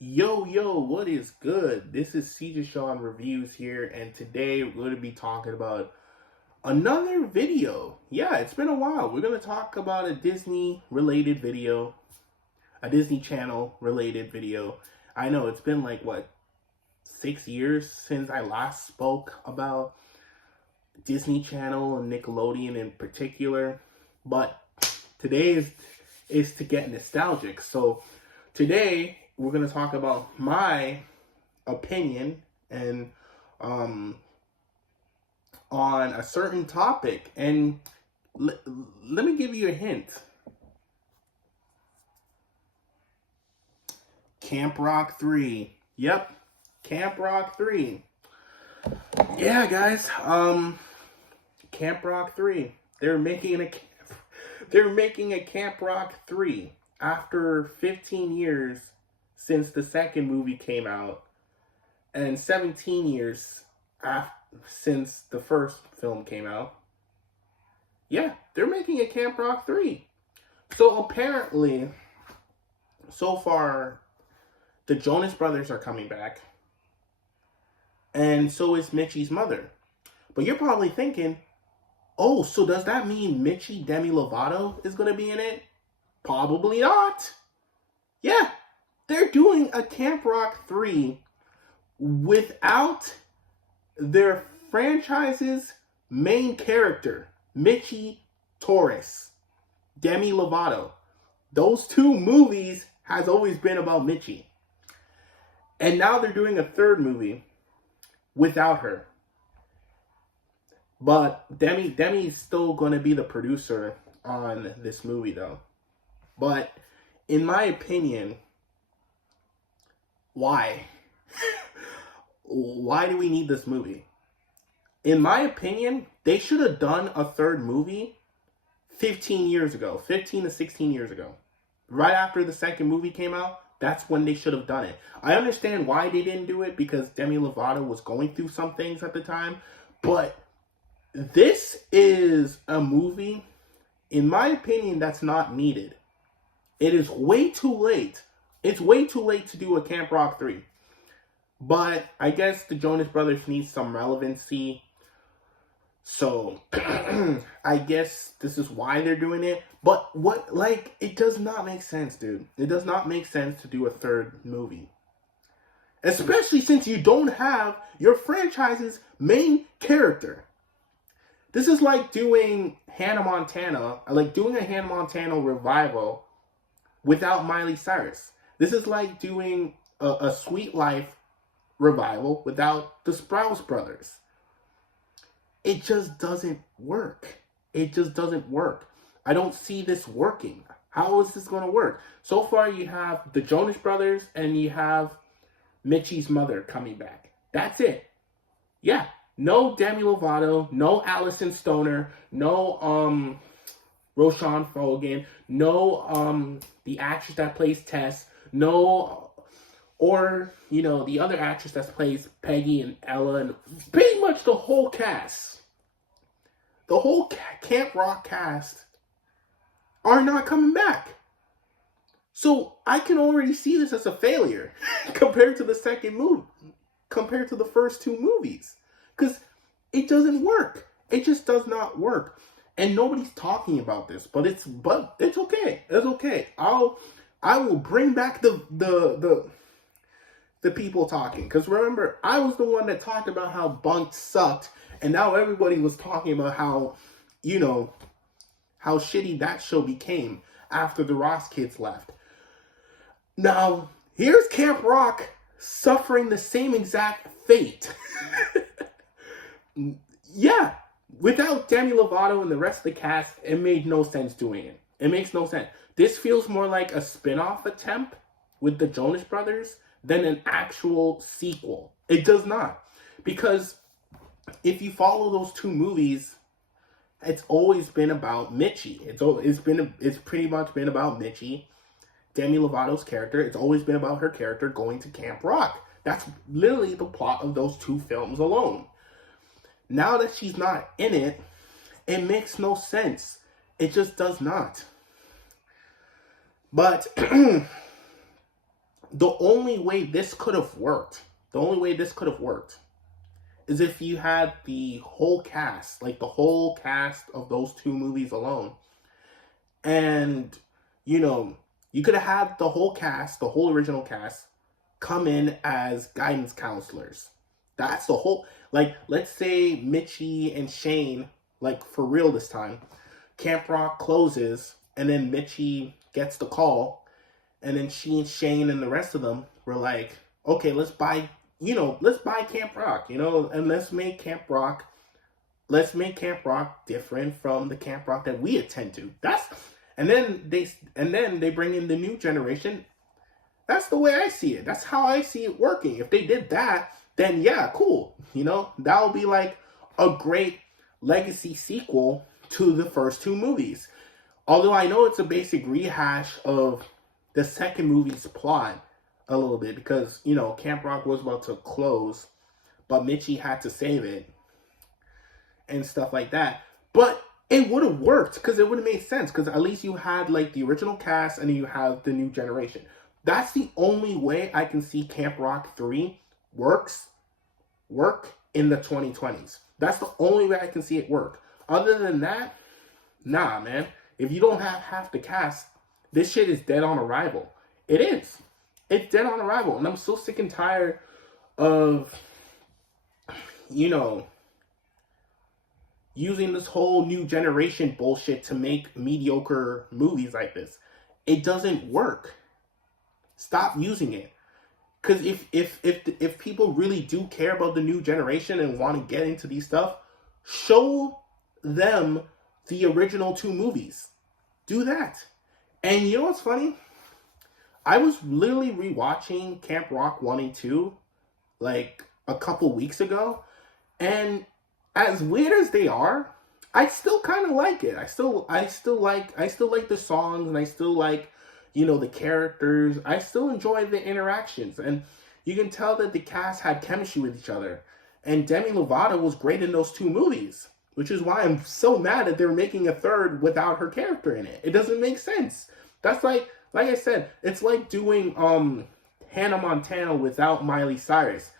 Yo, what is good? This is CJ Sean Reviews here, and today we're going to be talking about another video. Yeah, it's been a while. We're going to talk about a Disney related video, a Disney Channel related video. I know it's been like, what, 6 years since I last spoke about Disney Channel and Nickelodeon in particular, but today is to get nostalgic. So today we're going to talk about my opinion and um, on a certain topic. And let me give you a hint. Camp Rock 3. Yep, Camp Rock 3. Yeah, guys. Camp Rock 3. They're making a Camp Rock 3 after 15 years since the second movie came out and 17 years since the first film came out. Yeah, they're making a Camp Rock 3. So apparently, so far, the Jonas Brothers are coming back. And so is Mitchie's mother. But you're probably thinking, oh, so does that mean Mitchie Demi Lovato is going to be in it? Probably not. Yeah, they're doing a Camp Rock 3 without their franchise's main character, Mitchie Torres, Demi Lovato. Those two movies has always been about Mitchie. And now they're doing a third movie without her. But Demi's still going to be the producer on this movie, though. But in my opinion, why? Why do we need this movie? In my opinion, they should have done a third movie 15 years ago, 15 to 16 years ago. Right after the second movie came out, that's when they should have done it. I understand why they didn't do it, because Demi Lovato was going through some things at the time, but this is a movie, in my opinion, that's not needed. It is way too late. It's way too late to do a Camp Rock 3. But I guess the Jonas Brothers need some relevancy. So I guess this is why they're doing it. But it does not make sense, dude. It does not make sense to do a third movie. Especially since you don't have your franchise's main character. This is like doing Hannah Montana, like doing a Hannah Montana revival without Miley Cyrus. This is like doing a Sweet Life revival without the Sprouse Brothers. It just doesn't work. It just doesn't work. I don't see this working. How is this going to work? So far, you have the Jonas Brothers and you have Mitchie's mother coming back. That's it. Yeah. No Demi Lovato, no Allison Stoner, no Roshon Fogan, no the actress that plays Tess, no, or the other actress that plays Peggy and Ella, and pretty much the whole cast, the whole Camp Rock cast are not coming back. So I can already see this as a failure compared to the second movie, compared to the first two movies. Because it doesn't work. It just does not work. And nobody's talking about this. But it's okay. It's okay. I will bring back the people talking. Because remember, I was the one that talked about how Bunk'd sucked. And now everybody was talking about how shitty that show became after the Ross kids left. Now, here's Camp Rock suffering the same exact fate. Yeah, without Demi Lovato and the rest of the cast, it made no sense doing it. It makes no sense. This feels more like a spin-off attempt with the Jonas Brothers than an actual sequel. It does not. Because if you follow those two movies, it's always been about Mitchie. It's pretty much been about Mitchie, Demi Lovato's character. It's always been about her character going to Camp Rock. That's literally the plot of those two films alone. Now that she's not in it, it makes no sense. It just does not. But the only way this could have worked, the only way this could have worked is if you had the whole cast, like the whole cast of those two movies alone. And, you know, you could have had the whole cast, the whole original cast, come in as guidance counselors. That's the whole, like, let's say Mitchie and Shane, like, for real this time, Camp Rock closes, and then Mitchie gets the call, and then she and Shane and the rest of them were like, okay, let's buy Camp Rock, and let's make Camp Rock different from the Camp Rock that we attend to. And then they bring in the new generation. That's the way I see it. That's how I see it working. If they did that, then yeah, cool. That would be like a great legacy sequel to the first two movies. Although I know it's a basic rehash of the second movie's plot a little bit, because, Camp Rock was about to close, but Mitchie had to save it and stuff like that. But it would have worked, because it would have made sense, because at least you had like the original cast and then you have the new generation. That's the only way I can see Camp Rock 3 work in the 2020s. That's the only way I can see it work. Other than that, nah, man. If you don't have half the cast, this shit is dead on arrival. It is. It's dead on arrival. And I'm so sick and tired of, using this whole new generation bullshit to make mediocre movies like this. It doesn't work. Stop using it. Because if people really do care about the new generation and want to get into these stuff, show them the original two movies. Do that. And you know what's funny? I was literally rewatching Camp Rock 1 and 2 like a couple weeks ago, and as weird as they are, I still kind of like it. I still like the songs, and I still like, the characters. I still enjoy the interactions, and you can tell that the cast had chemistry with each other. And Demi Lovato was great in those two movies, which is why I'm so mad that they're making a third without her character in it. It doesn't make sense. That's like I said, it's like doing Hannah Montana without Miley Cyrus.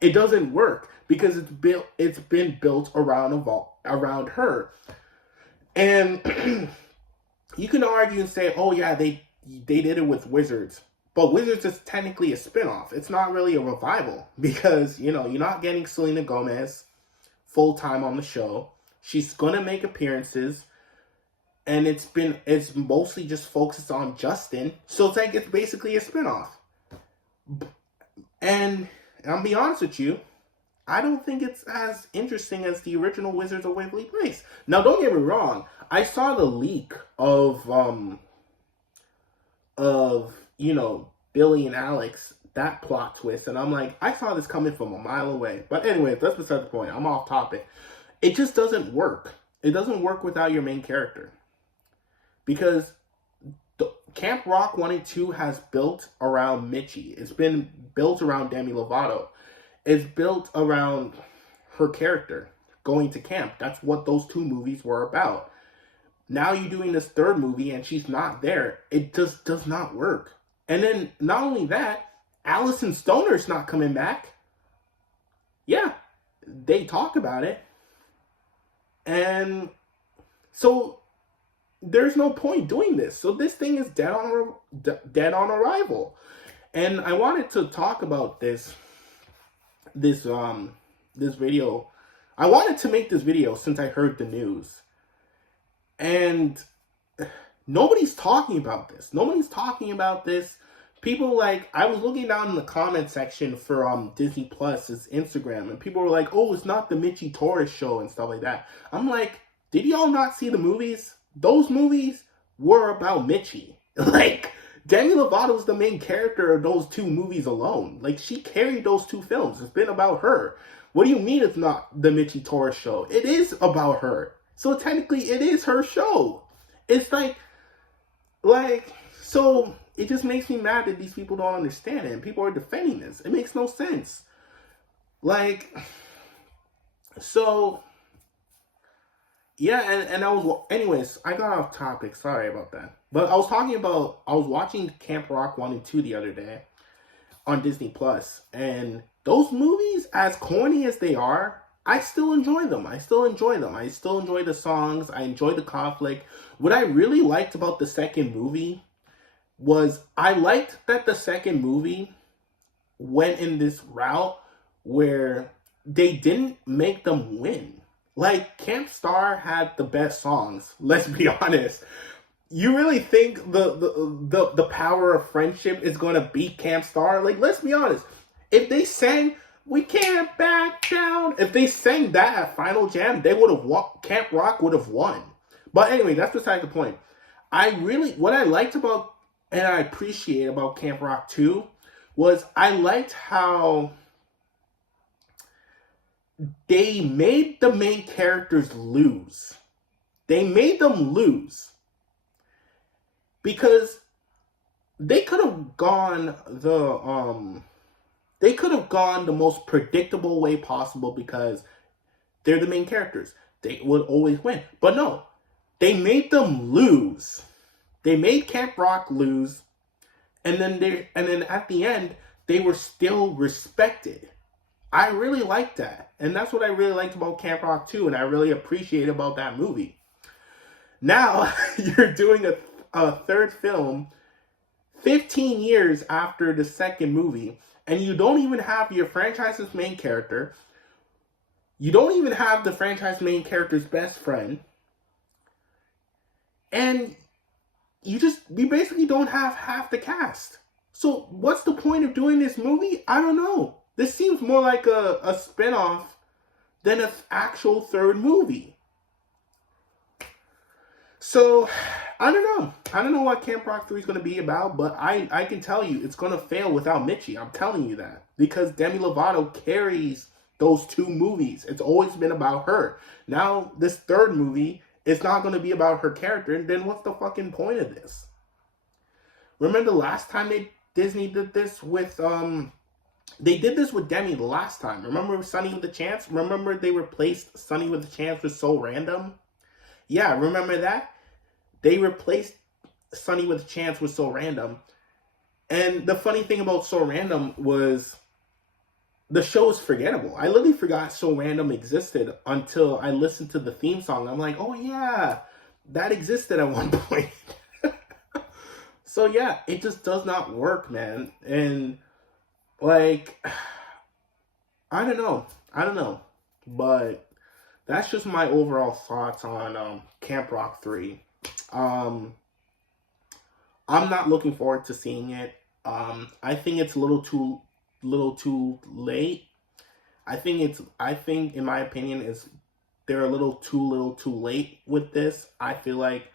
It doesn't work because it's been built around her. And you can argue and say, oh yeah, they did it with Wizards. But Wizards is technically a spinoff. It's not really a revival because, you're not getting Selena Gomez full-time on the show. She's going to make appearances. And it's mostly just focused on Justin. So it's like it's basically a spinoff. And I'll be honest with you, I don't think it's as interesting as the original Wizards of Waverly Place. Now, don't get me wrong. I saw the leak of Billy and Alex, that plot twist, and I'm like, I saw this coming from a mile away. But anyway, that's beside the point. I'm off topic. It just doesn't work. It doesn't work without your main character. Because Camp Rock 1 and 2 has built around Mitchie. It's been built around Demi Lovato. It's built around her character going to camp. That's what those two movies were about. Now you're doing this third movie and she's not there. It just does not work. And then not only that, Allison Stoner's not coming back. Yeah, they talk about it. And so there's no point doing this. So this thing is dead on arrival. And I wanted to talk about this video. I wanted to make this video since I heard the news. And nobody's talking about this. Nobody's talking about this. People I was looking down in the comment section for Disney Plus's Instagram, and people were like, oh, it's not the Mitchie Torres show and stuff like that. I'm like, did y'all not see the movies? Those movies were about Mitchie. Demi Lovato's the main character of those two movies alone. She carried those two films. It's been about her. What do you mean it's not the Mitchie Torres show? It is about her. So technically it is her show. It's so it just makes me mad that these people don't understand it and people are defending this. It makes no sense. So yeah, and anyways, I got off topic. Sorry about that. But I was watching Camp Rock 1 and 2 the other day. on Disney Plus. And those movies, as corny as they are, I still enjoy them. I still enjoy them. I still enjoy the songs. I enjoy the conflict. What I really liked about the second movie was I liked that the second movie went in this route where they didn't make them win. Like, Camp Star had the best songs, let's be honest. You really think the power of friendship is gonna beat Camp Star? Like, let's be honest. If they sang "We Can't Back Down," if they sang that at Final Jam, they would have won. Camp Rock would have won. But anyway, that's beside the point. What I liked about and I appreciate about Camp Rock 2 was I liked how they made the main characters lose. They made them lose. Because they could have gone the most predictable way possible because they're the main characters. They would always win. But no, they made them lose. They made Camp Rock lose, and then at the end they were still respected. I really liked that, and that's what I really liked about Camp Rock 2, and I really appreciate about that movie. Now you're doing a third film 15 years after the second movie, and you don't even have your franchise's main character. You don't even have the franchise main character's best friend. And you basically don't have half the cast. So what's the point of doing this movie? I don't know. This seems more like a spin-off than an actual third movie. So, I don't know. I don't know what Camp Rock 3 is going to be about, but I can tell you it's going to fail without Mitchie. I'm telling you that. Because Demi Lovato carries those two movies. It's always been about her. Now, this third movie is not going to be about her character, and then what's the fucking point of this? Remember the last time Disney did this with, they did this with Demi the last time. Remember Sunny with a Chance? Remember they replaced Sunny with a Chance with So Random? Yeah, remember that? They replaced Sunny with a Chance with So Random. And the funny thing about So Random was the show is forgettable. I literally forgot So Random existed until I listened to the theme song. I'm like, oh yeah, that existed at one point. So yeah, it just does not work, man. And like, I don't know. But that's just my overall thoughts on Camp Rock 3. I'm not looking forward to seeing it. I think it's a little too late. I think in my opinion they're a little too late with this. I feel like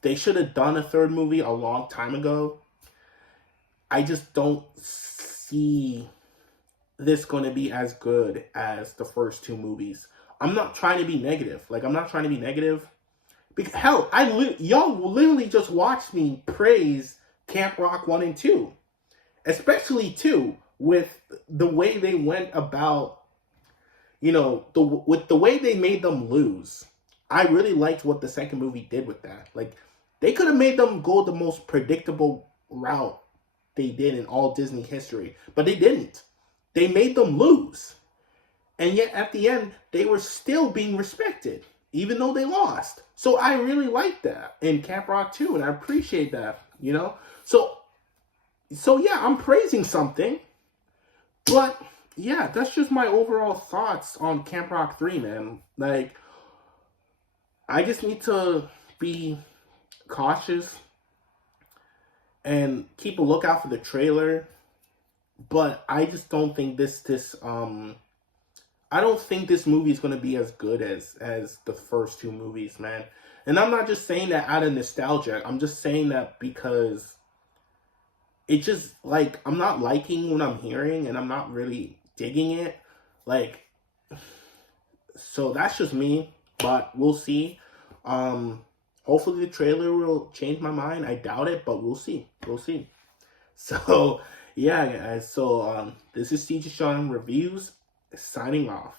they should have done a third movie a long time ago. I just don't see this going to be as good as the first two movies. I'm not trying to be negative. Because, hell, y'all literally just watched me praise Camp Rock 1 and 2. Especially 2, with the way they went about, with the way they made them lose. I really liked what the second movie did with that. Like, they could have made them go the most predictable route they did in all Disney history. But they didn't. They made them lose. And yet, at the end, they were still being respected, even though they lost. So I really like that in Camp Rock 2, and I appreciate that, So yeah, I'm praising something. But yeah, that's just my overall thoughts on Camp Rock 3, man. Like, I just need to be cautious and keep a lookout for the trailer. But I just don't think I don't think this movie is going to be as good as the first two movies, man. And I'm not just saying that out of nostalgia. I'm just saying that because it just, like, I'm not liking what I'm hearing, and I'm not really digging it. Like, so that's just me, but we'll see. Hopefully the trailer will change my mind. I doubt it, but we'll see. So, yeah, guys. So, this is CJ Sean Reviews, signing off.